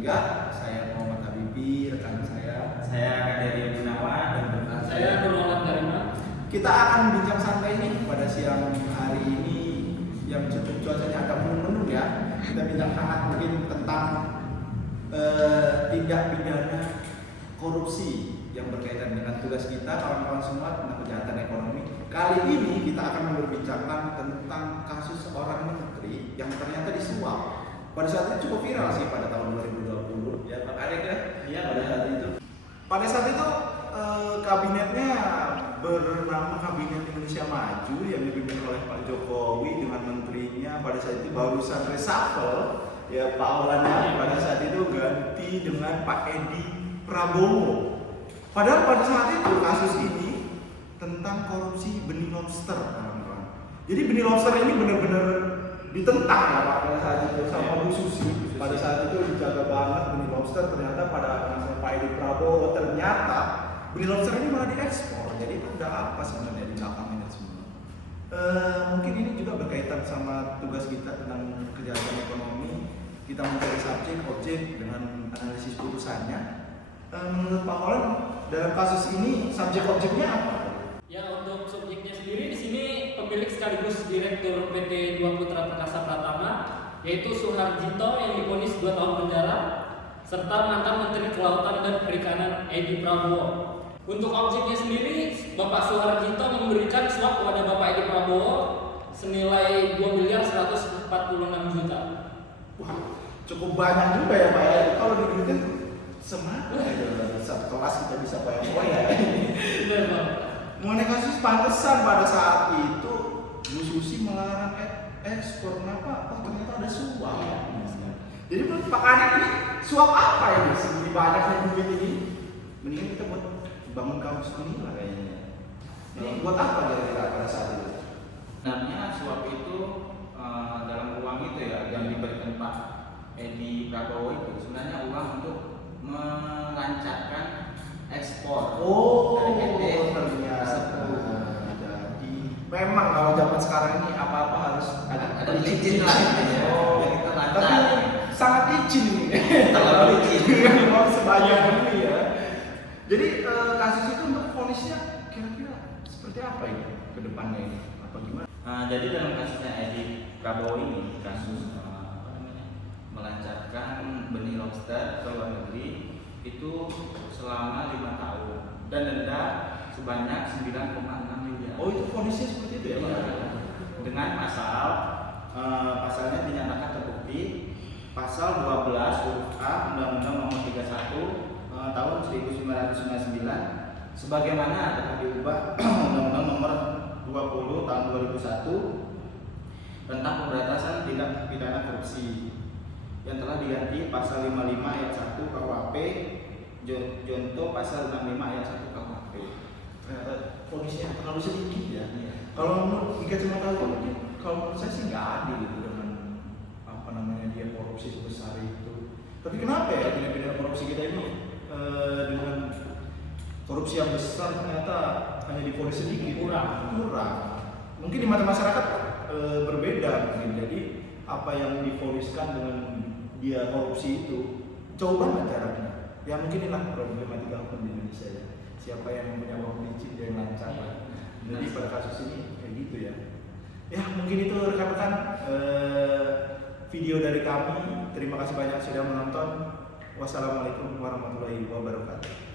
bertiga. Saya Muhammad Habibi, rekan saya Kaderi Gunawan, dan rekan Saya Nurul Karima. Kita akan bincang santai nih pada siang hari ini yang cuacanya agak mendung ya. Kita bincang hangat mungkin tentang tindak pidana korupsi yang berkaitan dengan tugas kita kawan-kawan semua tentang kejahatan ekonomi. Kali ini kita akan membincangkan tentang kasus seorang menteri yang ternyata disuap. Pada saat itu cukup viral sih pada tahun 2020 ya Pak Arek ya. Iya pada saat itu. Pada saat itu kabinetnya bernama Kabinet Indonesia Maju yang dipimpin oleh Pak Jokowi dengan menterinya pada saat itu barusan reshuffle ya Pak Olanya pada saat itu ganti dengan Pak Edi Prabowo. Padahal pada saat itu kasus ini tentang korupsi benih lobster kawan-kawan. Jadi benih lobster ini benar-benar ditentang ya Pak pada saat itu sama Bu Susi. Pada saat itu dijaga banget benih lobster, ternyata pada masa Pak Edi Prabowo ternyata benih lobster ini malah diekspor. Jadi itu udah apa sebenarnya di belakang ini semua? Mungkin ini juga berkaitan sama tugas kita tentang kejahatan ekonomi. Kita mencari subjek objek dengan analisis putusannya. Menurut Pak Olan dalam kasus ini subjek objeknya apa? Ya, untuk subjeknya sendiri di sini pemilik sekaligus direktur PT Dua Putra Perkasa Pratama, yaitu Suharjito yang divonis 2 tahun penjara, serta mantan Menteri Kelautan dan Perikanan Edi Prabowo. Untuk objeknya sendiri, Bapak Suharjito memberikan suap kepada Bapak Edi Prabowo senilai 2.146 juta. Wah, cukup banyak juga ya Pak ya. Kalau diduitin semangat ya, satu kelas kita bisa poya-poya. Benar, Pak. Mengenai kasus pantesan pada saat itu Bu Susi melarang ekspor, kenapa? Oh ternyata ada suap. Jadi menurut Pak Kadek ini suap apa ini? Segini banyaknya duit ini, mendingan kita buat bangun kampus ini lah kayaknya. Ini buat apa kira-kira pada saat itu? Sebenarnya suap itu dalam uang itu ya yang diberikan Pak Edi Prabowo itu sebenarnya uang untuk melancarkan ekspor dari PT ternyata. Jadi memang kalau zaman sekarang ini apa-apa harus ada licin lah gitu ya. Yang itu lancar. Tapi sangat licin ini. Terlalu licin. Mau sebanyak ini ya. Jadi kasus itu untuk vonisnya kira-kira seperti apa ini ke depannya ini? Apa gimana? Jadi dalam kasusnya Edi Prabowo ini kasus melancarkan benih lobster ke luar negeri itu selama 5 tahun dan denda sebanyak 9,6 miliar. Oh itu vonisnya seperti itu ya Pak? Iya. Dengan pasalnya dinyatakan terbukti pasal 12 huruf A Undang-Undang Nomor 31 tahun 1999 sebagaimana telah diubah Undang-Undang Nomor 20 tahun 2001 tentang pemberantasan tindak pidana korupsi yang telah diganti pasal 55 ayat 1 KUHP Jonto pasal 65 ayat 1 KUHP. Ternyata vonisnya terlalu sedikit ya. Iya. Kalau menurut di kacamata mungkin kalau menurut saya sih nggak adil gitu dengan apa namanya dia korupsi sebesar itu. Tapi kenapa ya tindak korupsi kita ini dengan korupsi yang besar ternyata hanya divonis sedikit kurang. Mungkin di mata masyarakat berbeda mungkin. Jadi apa yang divoniskan dengan dia korupsi itu jauh banget caranya. Ya mungkin inilah problematika hukum di Indonesia ya. Siapa yang punya uang licin dia yang lancar. Jadi pada kasus ini kayak gitu ya. Ya mungkin itu rekan-rekan video dari kami. Terima kasih banyak sudah menonton. Wassalamualaikum warahmatullahi wabarakatuh.